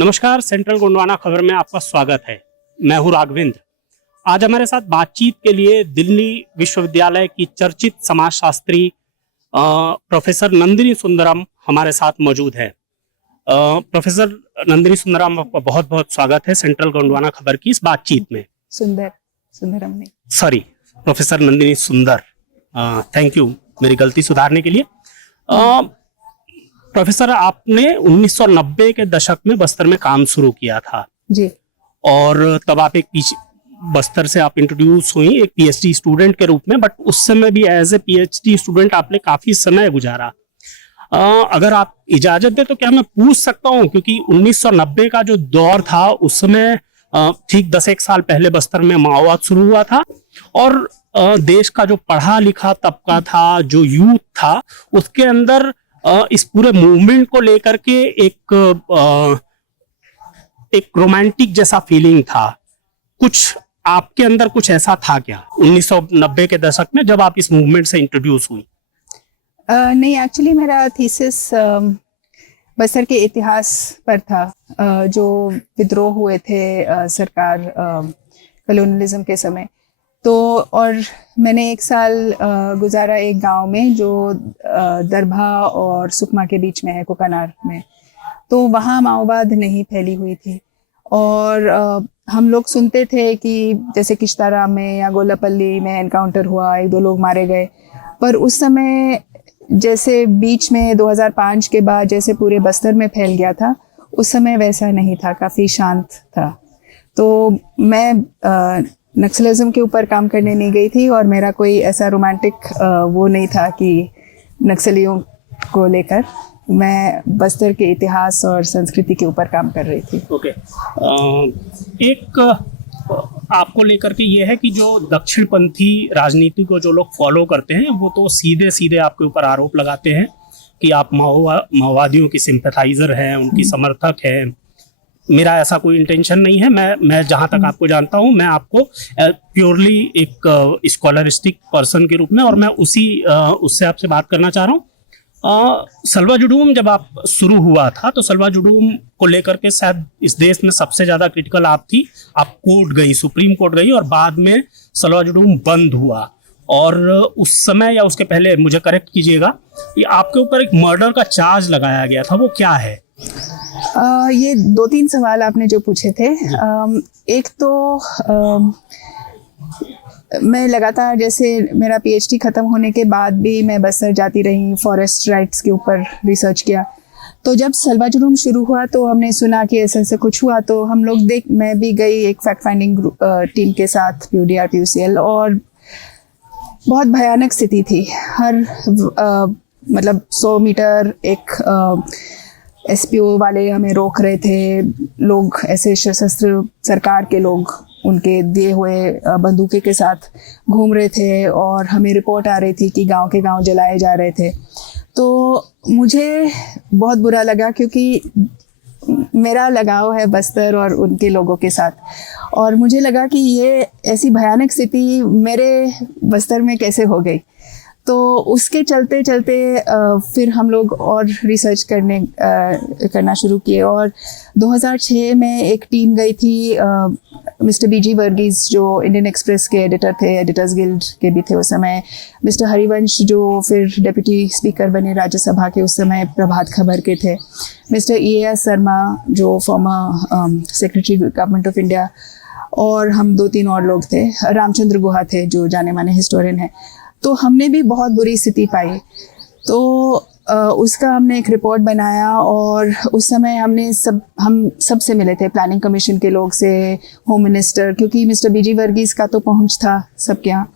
नमस्कार, सेंट्रल गोंडवाना खबर में आपका स्वागत है। मैं हूं राघवेंद्र। आज हमारे साथ बातचीत के लिए दिल्ली विश्वविद्यालय की चर्चित समाजशास्त्री प्रोफेसर नंदिनी सुंदरम हमारे साथ मौजूद है। प्रोफेसर नंदिनी सुंदरम, आपका बहुत बहुत स्वागत है सेंट्रल गोंडवाना खबर की इस बातचीत में। सुंदरम नहीं, सॉरी, प्रोफेसर नंदिनी सुंदर, थैंक यू मेरी गलती सुधारने के लिए। प्रोफेसर, आपने 1990 के दशक में बस्तर में काम शुरू किया था जी, और तब आप बस्तर से आप इंट्रोड्यूस हुई एक पीएचडी स्टूडेंट के रूप में, बट उस समय भी एज ए पीएचडी स्टूडेंट आपने काफी समय गुजारा। अगर आप इजाजत दें तो क्या मैं पूछ सकता हूं, क्योंकि 1990 का जो दौर था उस समय ठीक 10-1 साल पहले बस्तर में माओवाद शुरू हुआ था और देश का जो पढ़ा लिखा तबका था, जो यूथ था, उसके अंदर इस पूरे मूवमेंट को लेकर के एक रोमांटिक जैसा फीलिंग था। कुछ आपके अंदर कुछ ऐसा था क्या 1990 के दशक में जब आप इस मूवमेंट से इंट्रोड्यूस हुई? नहीं, एक्चुअली मेरा थीसिस बस्तर के इतिहास पर था। जो विद्रोह हुए थे सरकार कॉलोनियलिज्म के समय, तो और मैंने 1 साल गुजारा एक गांव में जो दरभा और सुकमा के बीच में है, कोकानार में। तो वहाँ माओवाद नहीं फैली हुई थी और हम लोग सुनते थे कि जैसे किश्ताराम में या गोलापल्ली में एनकाउंटर हुआ, 1-2 लोग मारे गए। पर उस समय जैसे बीच में 2005 के बाद जैसे पूरे बस्तर में फैल गया था, उस समय वैसा नहीं था, काफ़ी शांत था। तो मैं नक्सलिज्म के ऊपर काम करने नहीं गई थी और मेरा कोई ऐसा रोमांटिक वो नहीं था कि नक्सलियों को लेकर। मैं बस्तर के इतिहास और संस्कृति के ऊपर काम कर रही थी। ओके। एक आपको लेकर के ये है कि जो दक्षिणपंथी राजनीति को जो लोग फॉलो करते हैं वो तो सीधे सीधे आपके ऊपर आरोप लगाते हैं कि आप माओवादियों की सिंपैथाइजर हैं, उनकी समर्थक हैं। मेरा ऐसा कोई इंटेंशन नहीं है। मैं जहाँ तक आपको जानता हूँ, मैं आपको प्योरली एक स्कॉलरिस्टिक पर्सन के रूप में, और मैं उससे आपसे बात करना चाह रहा हूँ। सलवा जुडूम जब आप शुरू हुआ था तो सलवा जुडूम को लेकर के शायद इस देश में सबसे ज्यादा क्रिटिकल आप थी। आप कोर्ट गई, सुप्रीम कोर्ट गई और बाद में सलवा जुडूम बंद हुआ। और उस समय या उसके पहले, मुझे करेक्ट कीजिएगा, कि आपके ऊपर एक मर्डर का चार्ज लगाया गया था, वो क्या है? ये 2-3 सवाल आपने जो पूछे थे। एक तो मैं लगातार, जैसे मेरा पीएचडी ख़त्म होने के बाद भी मैं बस्तर जाती रही, फॉरेस्ट राइट्स के ऊपर रिसर्च किया। तो जब सलवा जुडूम शुरू हुआ तो हमने सुना कि ऐसा कुछ हुआ, तो हम लोग मैं भी गई एक फैक्ट फाइंडिंग टीम के साथ, PUDR PUCL, और बहुत भयानक स्थिति थी। हर मतलब 100 मीटर एक SPO वाले हमें रोक रहे थे। लोग ऐसे सशस्त्र सरकार के लोग उनके दिए हुए बंदूकें के साथ घूम रहे थे और हमें रिपोर्ट आ रही थी कि गांव के गांव जलाए जा रहे थे। तो मुझे बहुत बुरा लगा, क्योंकि मेरा लगाव है बस्तर और उनके लोगों के साथ, और मुझे लगा कि ये ऐसी भयानक स्थिति मेरे बस्तर में कैसे हो गई। तो उसके चलते चलते फिर हम लोग और रिसर्च करना शुरू किए और 2006 में एक टीम गई थी। मिस्टर BG वर्गीस, जो इंडियन एक्सप्रेस के एडिटर थे, एडिटर्स गिल्ड के भी थे उस समय, मिस्टर हरिवंश जो फिर डेप्यूटी स्पीकर बने राज्यसभा के, उस समय प्रभात खबर के थे, मिस्टर EAS शर्मा जो former secretary government of India, और हम 2-3 और लोग थे। रामचंद्र गुहा थे जो जाने माने हिस्टोरियन है। तो हमने भी बहुत बुरी स्थिति पाई। तो उसका हमने एक रिपोर्ट बनाया और उस समय हम सबसे मिले थे, प्लानिंग कमीशन के लोग से, होम मिनिस्टर, क्योंकि मिस्टर BG वर्गीस का तो पहुंच था सबके यहाँ।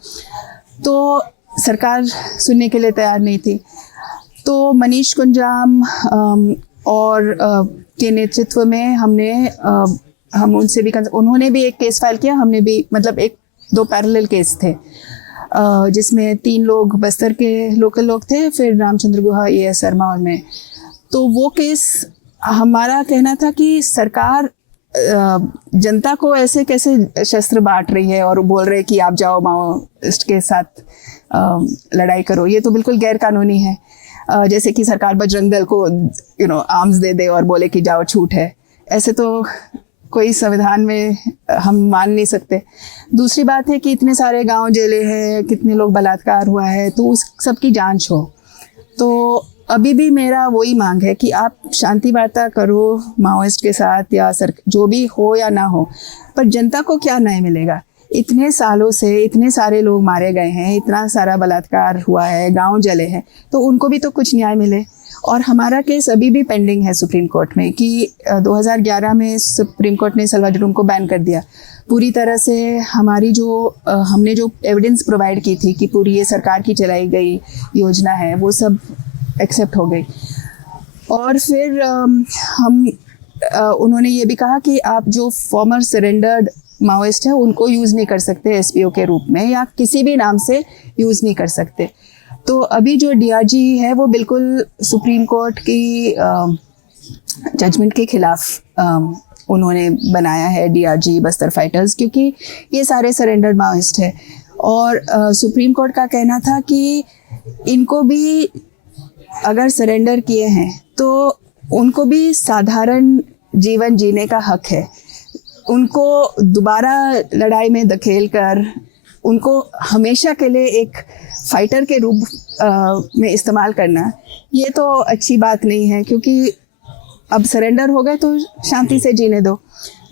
तो सरकार सुनने के लिए तैयार नहीं थी। तो मनीष कुंजाम और के नेतृत्व में हम उनसे भी, उन्होंने भी एक केस फाइल किया, हमने भी, मतलब 1-2 पैरेलल केस थे जिसमें 3 लोग बस्तर के लोकल लोग थे, फिर रामचंद्र गुहा, EAS शर्मा और मैं। तो वो केस, हमारा कहना था कि सरकार जनता को ऐसे कैसे शस्त्र बांट रही है और बोल रहे कि आप जाओ माओइस्ट के साथ लड़ाई करो, ये तो बिल्कुल गैर कानूनी है। जैसे कि सरकार बजरंग दल को आर्म्स दे दे और बोले कि जाओ, छूट है, ऐसे तो कोई संविधान में हम मान नहीं सकते। दूसरी बात है कि इतने सारे गांव जेले हैं, कितने लोग बलात्कार हुआ है, तो उस सब की जांच हो। तो अभी भी मेरा वही मांग है कि आप शांति वार्ता करो माओइस्ट के साथ या जो भी हो या ना हो, पर जनता को क्या न्याय मिलेगा? इतने सालों से इतने सारे लोग मारे गए हैं, इतना सारा बलात्कार हुआ है, गांव जले हैं, तो उनको भी तो कुछ न्याय मिले। और हमारा केस अभी भी पेंडिंग है सुप्रीम कोर्ट में कि 2011 में सुप्रीम कोर्ट ने सलवा को बैन कर दिया। पूरी तरह से हमारी हमने जो एविडेंस प्रोवाइड की थी कि पूरी ये सरकार की चलाई गई योजना है, वो सब एक्सेप्ट हो गई। और फिर उन्होंने ये भी कहा कि आप जो फॉर्मर सरेंडर्ड माओइस्ट है उनको यूज़ नहीं कर सकते एसपीओ के रूप में, या किसी भी नाम से यूज़ नहीं कर सकते। तो अभी जो डीआरजी है वो बिल्कुल सुप्रीम कोर्ट की जजमेंट के खिलाफ उन्होंने बनाया है डीआरजी बस्तर फाइटर्स, क्योंकि ये सारे सरेंडर्ड माओइस्ट है। और सुप्रीम कोर्ट का कहना था कि इनको भी अगर सरेंडर किए हैं तो उनको भी साधारण जीवन जीने का हक है। उनको दोबारा लड़ाई में धकेल कर उनको हमेशा के लिए एक फाइटर के रूप में इस्तेमाल करना, ये तो अच्छी बात नहीं है, क्योंकि अब सरेंडर हो गए तो शांति से जीने दो।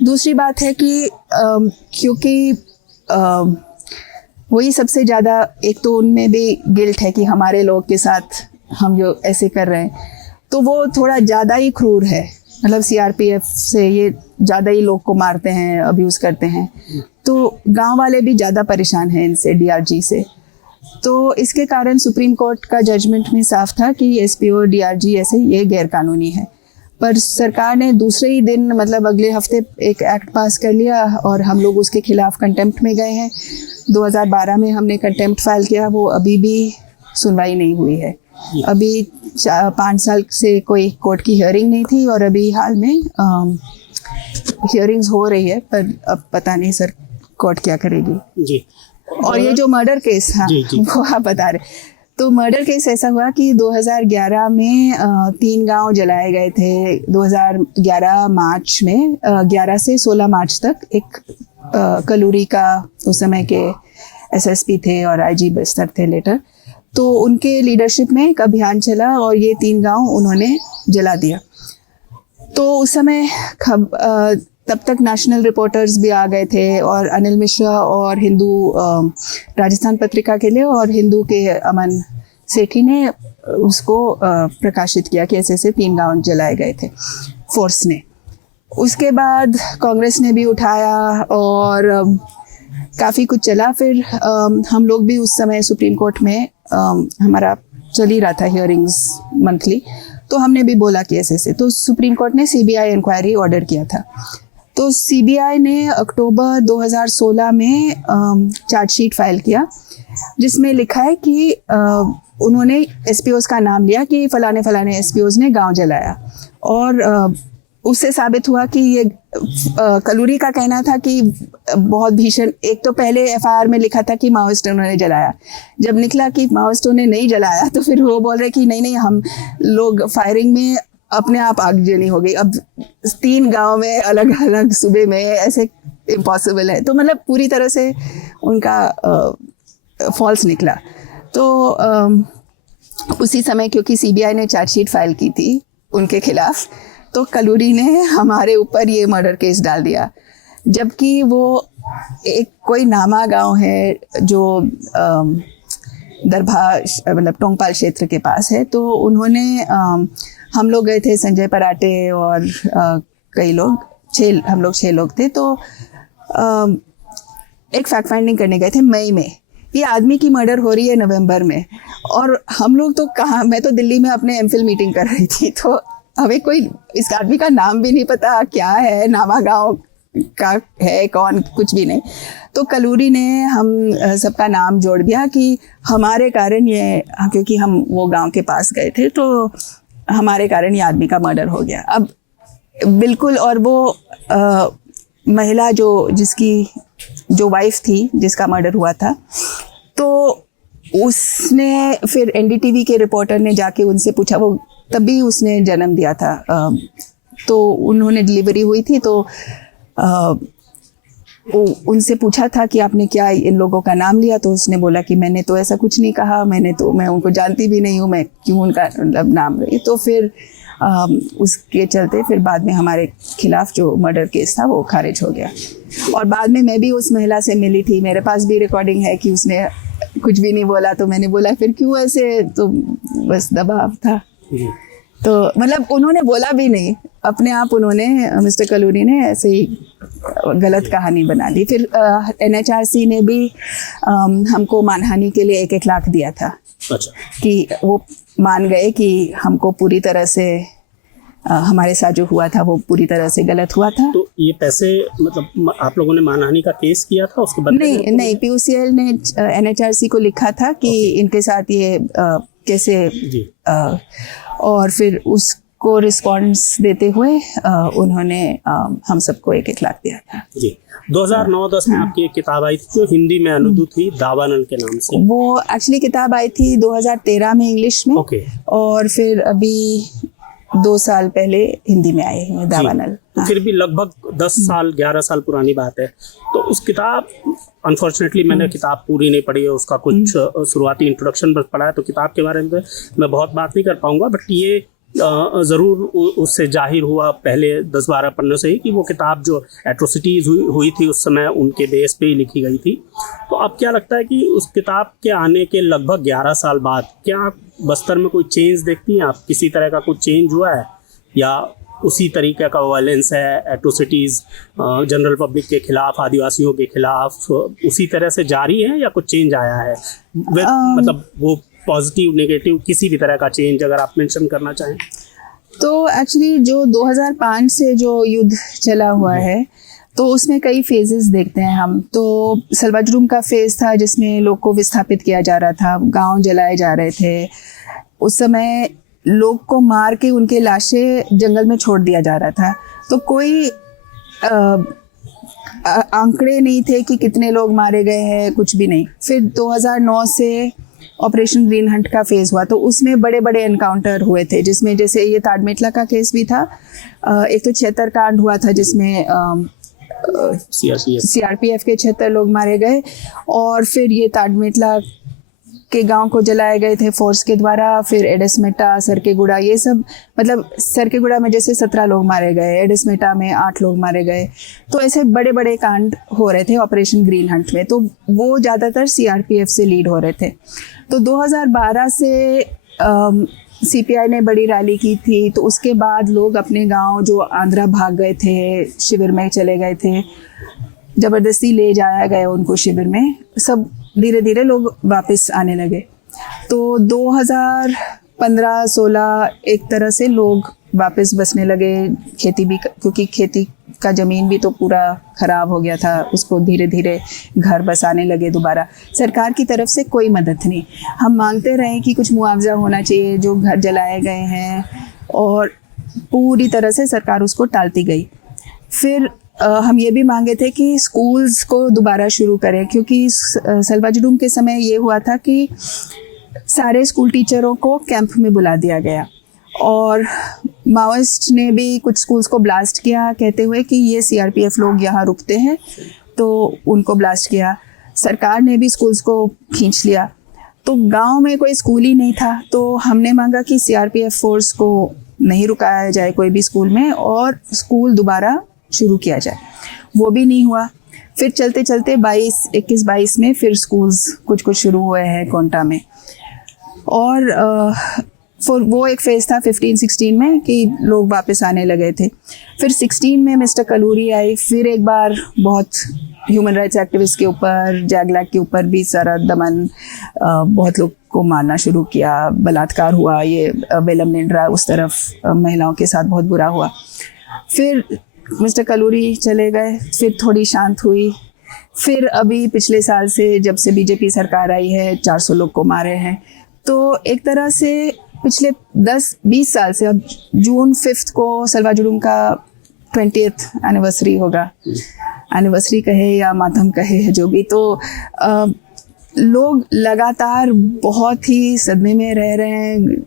दूसरी बात है कि क्योंकि वही सबसे ज़्यादा, एक तो उनमें भी गिल्ट है कि हमारे लोग के साथ हम जो ऐसे कर रहे हैं, तो वो थोड़ा ज़्यादा ही क्रूर है। मतलब सीआरपीएफ से ये ज़्यादा ही लोग को मारते हैं, अब्यूज़ करते हैं, तो गांव वाले भी ज़्यादा परेशान हैं इनसे, डीआरजी से। तो इसके कारण सुप्रीम कोर्ट का जजमेंट में साफ था कि एसपीओ डीआरजी ऐसे ये गैरकानूनी है। पर सरकार ने दूसरे ही दिन, मतलब अगले हफ्ते, एक एक्ट पास कर लिया और हम लोग उसके खिलाफ कंटेम्प्ट में गए हैं। 2012 में हमने कंटेम्प्ट फाइल किया, वो अभी भी सुनवाई नहीं हुई है। अभी 5 साल से कोई कोर्ट की हियरिंग नहीं थी, और अभी हाल में हियरिंग्स हो रही है, पर अब पता नहीं सर कोर्ट क्या करेगी जी। और ये जो मर्डर केस, हाँ जी। वो आप बता रहे, तो मर्डर केस ऐसा हुआ कि 2011 में 3 गांव जलाए गए थे। 2011 मार्च में 11 से 16 मार्च तक एक कलूरी का, उस समय के एसएसपी थे और आईजी बस्तर थे लेटर, तो उनके लीडरशिप में एक अभियान चला और ये 3 गांव उन्होंने जला दिया। तो उस समय तब तक नेशनल रिपोर्टर्स भी आ गए थे, और अनिल मिश्रा और हिंदू राजस्थान पत्रिका के लिए और हिंदू के अमन सेठी ने उसको प्रकाशित किया कि ऐसे 3 गांव जलाए गए थे फोर्स ने। उसके बाद कांग्रेस ने भी उठाया और काफ़ी कुछ चला। फिर हम लोग भी उस समय सुप्रीम कोर्ट में हमारा चल ही रहा था हियरिंग्स मंथली, तो हमने भी बोला कि ऐसे, तो सुप्रीम कोर्ट ने सीबीआई इंक्वायरी ऑर्डर किया था। तो सीबीआई ने अक्टूबर 2016 में चार्जशीट फाइल किया, जिसमें लिखा है कि उन्होंने एसपीओज का नाम लिया कि फलाने फलाने एसपीओज ने गांव जलाया, और उससे साबित हुआ कि ये कलूरी का कहना था कि बहुत भीषण, एक तो पहले एफआईआर में लिखा था कि माओइस्टों ने जलाया, जब निकला कि माओइस्टों ने नहीं जलाया तो फिर वो बोल रहे कि नहीं हम लोग फायरिंग में अपने आप आगजनी हो गई। अब 3 गांव में अलग अलग सूबे में ऐसे इम्पॉसिबल है, तो मतलब पूरी तरह से उनका फॉल्स निकला। तो उसी समय क्योंकि सीबीआई ने चार्जशीट फाइल की थी उनके खिलाफ, तो कलूरी ने हमारे ऊपर ये मर्डर केस डाल दिया, जबकि वो एक कोई नामा गांव है जो दरभा, मतलब टोंगपाल क्षेत्र के पास है। तो उन्होंने हम लोग गए थे, संजय पराटे और कई लोग, हम लोग 6 लोग थे, तो एक फैक्ट फाइंडिंग करने गए थे मई में। ये आदमी की मर्डर हो रही है नवंबर में, और हम लोग तो कहाँ, मैं तो दिल्ली में अपने एमफिल मीटिंग कर रही थी, तो हमें कोई इस आदमी का नाम भी नहीं पता, क्या है, नामा गांव का है कौन, कुछ भी नहीं। तो कलूरी ने हम सबका नाम जोड़ दिया कि हमारे कारण ये, क्योंकि हम वो गांव के पास गए थे, तो हमारे कारण ये आदमी का मर्डर हो गया। अब बिल्कुल, और वो महिला जिसकी जो वाइफ थी जिसका मर्डर हुआ था, तो उसने फिर एनडीटीवी के रिपोर्टर ने जाके उनसे पूछा, वो तभी उसने जन्म दिया था तो उन्होंने डिलीवरी हुई थी, तो उनसे पूछा था कि आपने क्या इन लोगों का नाम लिया, तो उसने बोला कि मैंने तो ऐसा कुछ नहीं कहा, मैं उनको जानती भी नहीं हूँ, मैं क्यों उनका मतलब नाम रही। तो फिर उसके चलते फिर बाद में हमारे खिलाफ जो मर्डर केस था वो खारिज हो गया। और बाद में मैं भी उस महिला से मिली थी, मेरे पास भी रिकॉर्डिंग है कि उसने कुछ भी नहीं बोला, तो मैंने बोला फिर क्यों ऐसे, तो बस दबाव था। तो मतलब उन्होंने बोला भी नहीं, अपने आप उन्होंने, मिस्टर कलूरी ने ऐसे ही गलत कहानी बना दी। फिर NHRC ने भी हमको मानहानि के लिए 1-1 लाख दिया था। अच्छा। कि वो मान गए कि हमको पूरी तरह से हमारे साथ जो हुआ था वो पूरी तरह से गलत हुआ था। तो ये पैसे मतलब आप लोगों ने मानहानि का केस किया था उसके बदले? नहीं, POCL ने NHRC को लिखा था कि इनके साथ ये कैसे जी। और फिर उसको रिस्पॉन्स देते हुए उन्होंने हम सबको 1-1 लाख दिया था। जी। 2009-10 में आपकी एक किताब आई थी जो हिंदी में अनुदित हुई, दावानल के नाम से। वो एक्चुअली किताब आई थी 2013 में इंग्लिश में। ओके। और फिर अभी 2 साल पहले हिंदी में आए हैं दावानल। तो फिर भी लगभग 10 साल 11 साल पुरानी बात है। तो उस किताब, अनफॉर्चुनेटली मैंने किताब पूरी नहीं पढ़ी है, उसका कुछ शुरुआती इंट्रोडक्शन बस पढ़ा है, तो किताब के बारे में मैं बहुत बात नहीं कर पाऊंगा। बट ये ज़रूर उससे जाहिर हुआ पहले 10-12 पन्नों से ही कि वो किताब जो एट्रोसिटीज़ हुई थी उस समय उनके बेस पे ही लिखी गई थी। तो अब क्या लगता है कि उस किताब के आने के लगभग 11 साल बाद क्या आप बस्तर में कोई चेंज देखती हैं? आप किसी तरह का कुछ चेंज हुआ है या उसी तरीके का वायलेंस है, एट्रोसिटीज़ जनरल पब्लिक के खिलाफ, आदिवासियों के खिलाफ उसी तरह से जारी है या कुछ चेंज आया है? मतलब वो पॉजिटिव नेगेटिव किसी भी तरह का चेंज अगर आप मेंशन करना चाहें। तो एक्चुअली जो 2005 से जो युद्ध चला हुआ है तो उसमें कई फेजेस देखते हैं हम। तो सलवाजुरुम का फेज था जिसमें लोग को विस्थापित किया जा रहा था, गांव जलाए जा रहे थे। उस समय लोग को मार के उनके लाशें जंगल में छोड़ दिया जा रहा था। तो कोई आंकड़े नहीं थे कि कितने लोग मारे गए हैं, कुछ भी नहीं। फिर 2009 से ऑपरेशन ग्रीन हंट का फेज हुआ, तो उसमें बड़े बड़े एनकाउंटर हुए थे, जिसमें जैसे ये ताड़मेटला का केस भी था। एक तो 76 कांड हुआ था जिसमें CRPF के 76 लोग मारे गए, और फिर ये ताड़मेटला के गांव को जलाए गए थे फोर्स के द्वारा। फिर एडेसमेटा, सरकेगुड़ा, ये सब, मतलब सरकेगुड़ा में जैसे 17 लोग मारे गए, एडेसमेटा में 8 लोग मारे गए। तो ऐसे बड़े बड़े कांड हो रहे थे ऑपरेशन ग्रीन हंट में, तो वो ज़्यादातर CRPF से लीड हो रहे थे। तो 2012 से CPI ने बड़ी रैली की थी, तो उसके बाद लोग अपने गांव जो आंध्रा भाग गए थे, शिविर में चले गए थे, ज़बरदस्ती ले जाया गया उनको शिविर में, सब धीरे धीरे लोग वापस आने लगे। तो 2015-16 एक तरह से लोग वापस बसने लगे। खेती भी, क्योंकि खेती का ज़मीन भी तो पूरा ख़राब हो गया था, उसको धीरे धीरे घर बसाने लगे दोबारा। सरकार की तरफ से कोई मदद नहीं। हम मांगते रहे कि कुछ मुआवजा होना चाहिए जो घर जलाए गए हैं, और पूरी तरह से सरकार उसको टालती गई। फिर हम ये भी मांगे थे कि स्कूल्स को दोबारा शुरू करें, क्योंकि सलवाजुरुम के समय ये हुआ था कि सारे स्कूल टीचरों को कैंप में बुला दिया गया, और माओइस्ट ने भी कुछ स्कूल्स को ब्लास्ट किया, कहते हुए कि ये CRPF लोग यहाँ रुकते हैं, तो उनको ब्लास्ट किया। सरकार ने भी स्कूल्स को खींच लिया। तो गांव में कोई स्कूल ही नहीं था, तो हमने मांगा कि CRPF फोर्स को नहीं रुकाया जाए कोई भी स्कूल में, और स्कूल दोबारा शुरू किया जाए। वो भी नहीं हुआ। फिर चलते चलते 21-22 में फिर स्कूल्स कुछ शुरू हुए हैं कोंटा में, और वो एक फेज़ था 15-16 में कि लोग वापस आने लगे थे। फिर 16 में मिस्टर कलूरी आई, फिर एक बार बहुत ह्यूमन राइट्स एक्टिविस्ट के ऊपर, जैगलैक के ऊपर भी सारा दमन, बहुत लोग को मारना शुरू किया, बलात्कार हुआ, ये बेलम निंड्रा उस तरफ महिलाओं के साथ बहुत बुरा हुआ। फिर मिस्टर कलूरी चले गए, फिर थोड़ी शांत हुई। फिर अभी पिछले साल से जब से BJP सरकार आई है 400 लोग को मारे हैं। तो एक तरह से पिछले 10-20 साल से, अब जून 5 को सलवाजुरुम का 20th एनिवर्सरी होगा, एनिवर्सरी कहे या मातम कहे, जो भी, तो लोग लगातार बहुत ही सदमे में रह रहे हैं।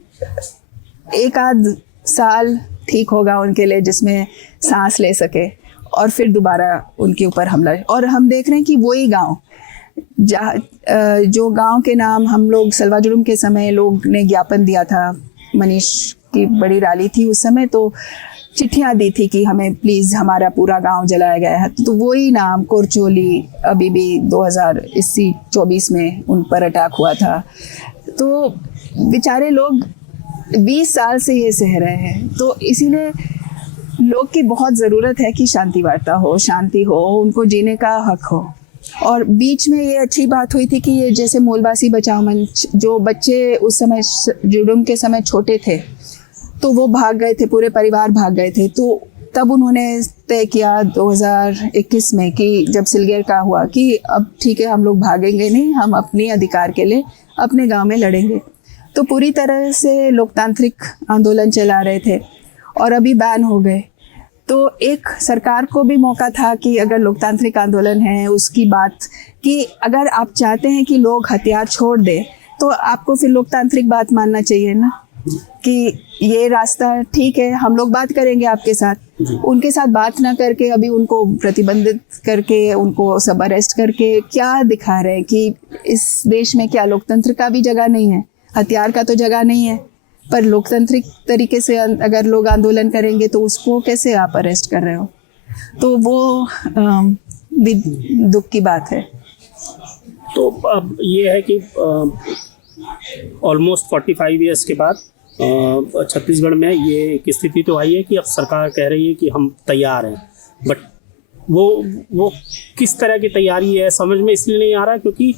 एक आध साल ठीक होगा उनके लिए, जिसमें सांस ले सके, और फिर दोबारा उनके ऊपर हमला। और हम देख रहे हैं कि वही गांव जो गांव के नाम हम लोग सलवा जुर्म के समय लोग ने ज्ञापन दिया था, मनीष की बड़ी रैली थी उस समय, तो चिट्ठियाँ दी थी कि हमें प्लीज़ हमारा पूरा गांव जलाया गया है, तो वही नाम कोरचोली अभी भी 2024 में उन पर अटैक हुआ था। तो बेचारे लोग 20 साल से ये सह रहे हैं। तो इसीलिए लोग की बहुत ज़रूरत है कि शांति वार्ता हो, शांति हो, उनको जीने का हक हो। और बीच में ये अच्छी बात हुई थी कि ये जैसे मूलवासी बचाओ मंच, जो बच्चे उस समय जुर्म के समय छोटे थे तो वो भाग गए थे, पूरे परिवार भाग गए थे, तो तब उन्होंने तय किया 2021 में कि जब सिलगेर का हुआ कि अब ठीक है, हम लोग भागेंगे नहीं, हम अपने अधिकार के लिए अपने गांव में लड़ेंगे। तो पूरी तरह से लोकतांत्रिक आंदोलन चला रहे थे और अभी बैन हो गए। तो एक सरकार को भी मौका था कि अगर लोकतांत्रिक आंदोलन है उसकी बात, कि अगर आप चाहते हैं कि लोग हथियार छोड़ दें तो आपको फिर लोकतांत्रिक बात मानना चाहिए ना, कि ये रास्ता ठीक है, हम लोग बात करेंगे आपके साथ। उनके साथ बात ना करके अभी उनको प्रतिबंधित करके, उनको सब अरेस्ट करके क्या दिखा रहे हैं कि इस देश में क्या लोकतंत्र का भी जगह नहीं है, हथियार का तो जगह नहीं है, पर लोकतांत्रिक तरीके से अगर लोग आंदोलन करेंगे तो उसको कैसे आप अरेस्ट कर रहे हो। तो वो भी दुख की बात है। तो अब ये है कि ऑलमोस्ट 45 ईयर्स के बाद छत्तीसगढ़ में ये एक स्थिति तो आई है कि अब सरकार कह रही है कि हम तैयार हैं, बट वो किस तरह की तैयारी है समझ में इसलिए नहीं आ रहा क्योंकि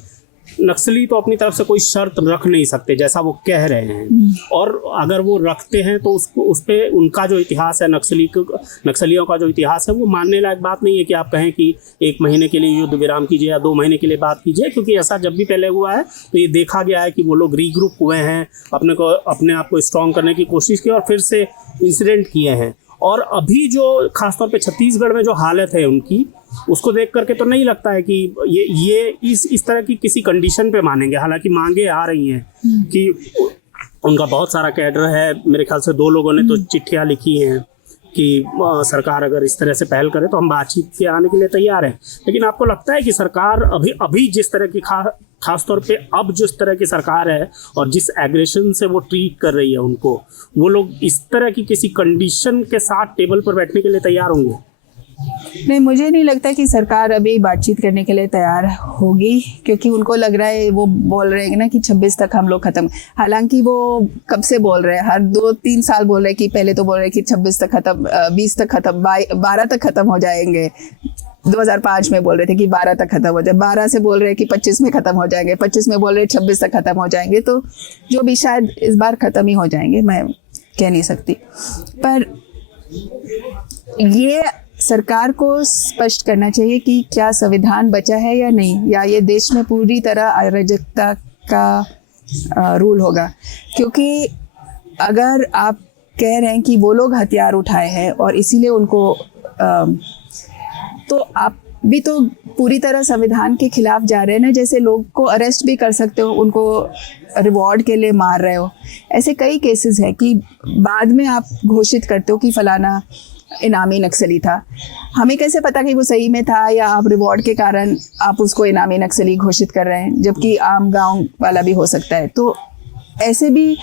नक्सली तो अपनी तरफ से कोई शर्त रख नहीं सकते जैसा वो कह रहे हैं, और अगर वो रखते हैं तो उसको उस पर उनका जो इतिहास है, नक्सलियों का जो इतिहास है, वो मानने लायक बात नहीं है कि आप कहें कि 1 महीने के लिए युद्ध विराम कीजिए या 2 महीने के लिए बात कीजिए, क्योंकि ऐसा जब भी पहले हुआ है तो ये देखा गया है कि वो लोग रीग्रुप हुए हैं, अपने आप को स्ट्रॉन्ग करने की कोशिश की और फिर से इंसिडेंट किए हैं। और अभी जो खासतौर पे छत्तीसगढ़ में जो हालत है उनकी, उसको देख करके तो नहीं लगता है कि ये इस तरह की किसी कंडीशन पे मानेंगे। हालांकि मांगे आ रही हैं कि उनका बहुत सारा कैडर है, मेरे ख्याल से 2 लोगों ने तो चिट्ठियाँ लिखी हैं कि सरकार अगर इस तरह से पहल करे तो हम बातचीत के आने के लिए तैयार हैं। लेकिन आपको लगता है कि सरकार अभी जिस तरह की खासतौर पे अब जिस तरह की सरकार है और जिस एग्रेशन से वो ट्रीट कर रही है उनको, वो लोग इस तरह की किसी कंडीशन के साथ टेबल पर बैठने के लिए तैयार होंगे? नहीं, मुझे नहीं लगता कि सरकार अभी बातचीत करने के लिए तैयार होगी, क्योंकि उनको लग रहा है, वो बोल रहे हैं ना कि 26 तक हम लोग ख़त्म। हालांकि वो कब से बोल रहे हैं, हर 2-3 साल बोल रहे हैं कि पहले तो बोल रहे हैं कि 26 तक ख़त्म, 20 तक ख़त्म, 12 तक ख़त्म हो जाएंगे। 2005 में बोल रहे थे कि 12 तक ख़त्म हो जाए, 12 से बोल रहे हैं कि 25 में ख़त्म हो जाएंगे, 25 में बोल रहे हैं 26 तक ख़त्म हो जाएंगे। तो जो भी शायद इस बार ख़त्म ही हो जाएंगे, मैं कह नहीं सकती। पर ये सरकार को स्पष्ट करना चाहिए कि क्या संविधान बचा है या नहीं, या ये देश में पूरी तरह अराजकता का रूल होगा। क्योंकि अगर आप कह रहे हैं कि वो लोग हथियार उठाए हैं और इसीलिए उनको तो आप भी तो पूरी तरह संविधान के खिलाफ जा रहे हैं ना। जैसे लोग को अरेस्ट भी कर सकते हो, उनको रिवॉर्ड के लिए मार रहे हो। ऐसे कई केसेस हैं कि बाद में आप घोषित करते हो कि फलाना इनामी नक्सली था। हमें कैसे पता कि वो सही में था, या आप रिवॉर्ड के कारण आप उसको इनामी नक्सली घोषित कर रहे हैं, जबकि आम गांव वाला भी हो सकता है। तो ऐसे भी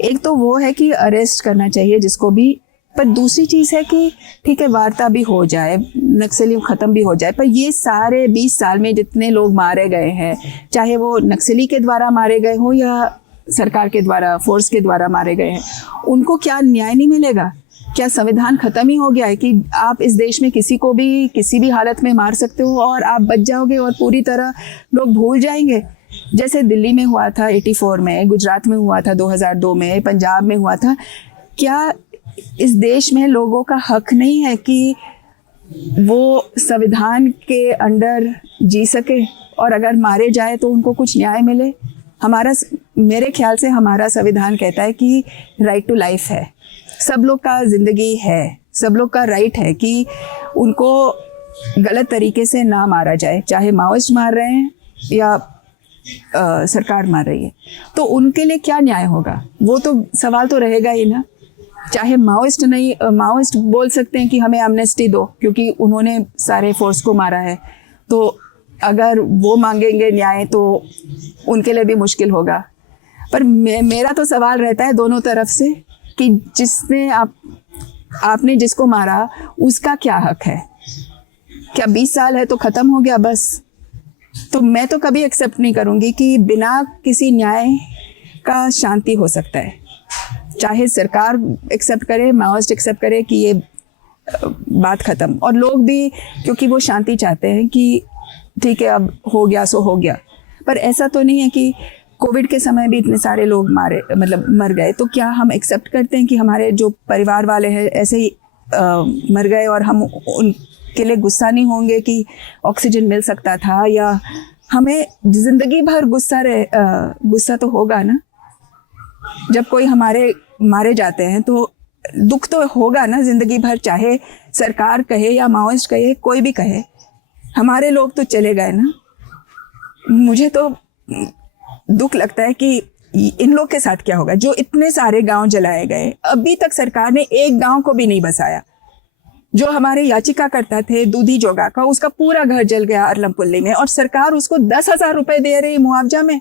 एक तो वो है कि अरेस्ट करना चाहिए जिसको भी, पर दूसरी चीज़ है कि ठीक है, वार्ता भी हो जाए, नक्सली ख़त्म भी हो जाए, पर ये सारे 20 साल में जितने लोग मारे गए हैं, चाहे वो नक्सली के द्वारा मारे गए हो या सरकार के द्वारा, फोर्स के द्वारा मारे गए हैं, उनको क्या न्याय नहीं मिलेगा? क्या संविधान ख़त्म ही हो गया है कि आप इस देश में किसी को भी किसी भी हालत में मार सकते हो और आप बच जाओगे और पूरी तरह लोग भूल जाएंगे? जैसे दिल्ली में हुआ था 84 में, गुजरात में हुआ था 2002 में, पंजाब में हुआ था। क्या इस देश में लोगों का हक नहीं है कि वो संविधान के अंडर जी सके, और अगर मारे जाए तो उनको कुछ न्याय मिले? मेरे ख्याल से हमारा संविधान कहता है कि राइट टू लाइफ है, सब लोग का ज़िंदगी है, सब लोग का राइट है कि उनको गलत तरीके से ना मारा जाए, चाहे माओइस्ट मार रहे हैं या सरकार मार रही है। तो उनके लिए क्या न्याय होगा? वो तो सवाल तो रहेगा ही ना। चाहे माओइस्ट नहीं, माओइस्ट बोल सकते हैं कि हमें एमनेस्टी दो क्योंकि उन्होंने सारे फोर्स को मारा है, तो अगर वो मांगेंगे न्याय तो उनके लिए भी मुश्किल होगा। पर मेरा तो सवाल रहता है दोनों तरफ से कि जिसने आपने जिसको मारा उसका क्या हक है? क्या 20 साल है तो ख़त्म हो गया बस? तो मैं तो कभी एक्सेप्ट नहीं करूँगी कि बिना किसी न्याय का शांति हो सकता है। चाहे सरकार एक्सेप्ट करे, माओइस्ट एक्सेप्ट करे कि ये बात ख़त्म, और लोग भी क्योंकि वो शांति चाहते हैं कि ठीक है अब हो गया सो हो गया। पर ऐसा तो नहीं है कि कोविड के समय भी इतने सारे लोग मर गए, तो क्या हम एक्सेप्ट करते हैं कि हमारे जो परिवार वाले हैं ऐसे ही मर गए और हम उनके लिए गुस्सा नहीं होंगे कि ऑक्सीजन मिल सकता था? या हमें ज़िंदगी भर गुस्सा तो होगा ना। जब कोई हमारे मारे जाते हैं तो दुख तो होगा ना ज़िंदगी भर, चाहे सरकार कहे या माओइस्ट कहे, कोई भी कहे। हमारे लोग तो चले गए ना। मुझे तो दुख लगता है कि इन लोग के साथ क्या होगा जो इतने सारे गांव जलाए गए। अभी तक सरकार ने एक गांव को भी नहीं बसाया। जो हमारे याचिकाकर्ता थे दूधी जोगा का, उसका पूरा घर जल गया अरलमपुल्ली में, और सरकार उसको 10,000 रुपए दे रही मुआवजा में,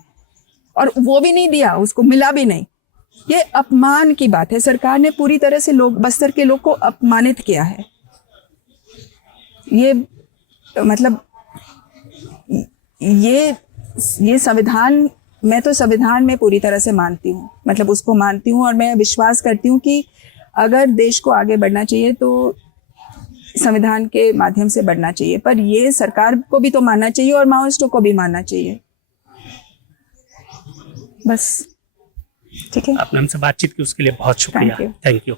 और वो भी नहीं दिया, उसको मिला भी नहीं। ये अपमान की बात है। सरकार ने पूरी तरह से बस्तर के लोग को अपमानित किया है। ये मतलब ये संविधान, मैं तो संविधान में पूरी तरह से मानती हूँ, मतलब उसको मानती हूँ, और मैं विश्वास करती हूँ कि अगर देश को आगे बढ़ना चाहिए तो संविधान के माध्यम से बढ़ना चाहिए। पर ये सरकार को भी तो मानना चाहिए और माओइस्टों को भी मानना चाहिए। बस ठीक है। आपने हमसे बातचीत की उसके लिए बहुत शुक्रिया। Thank you. Thank you.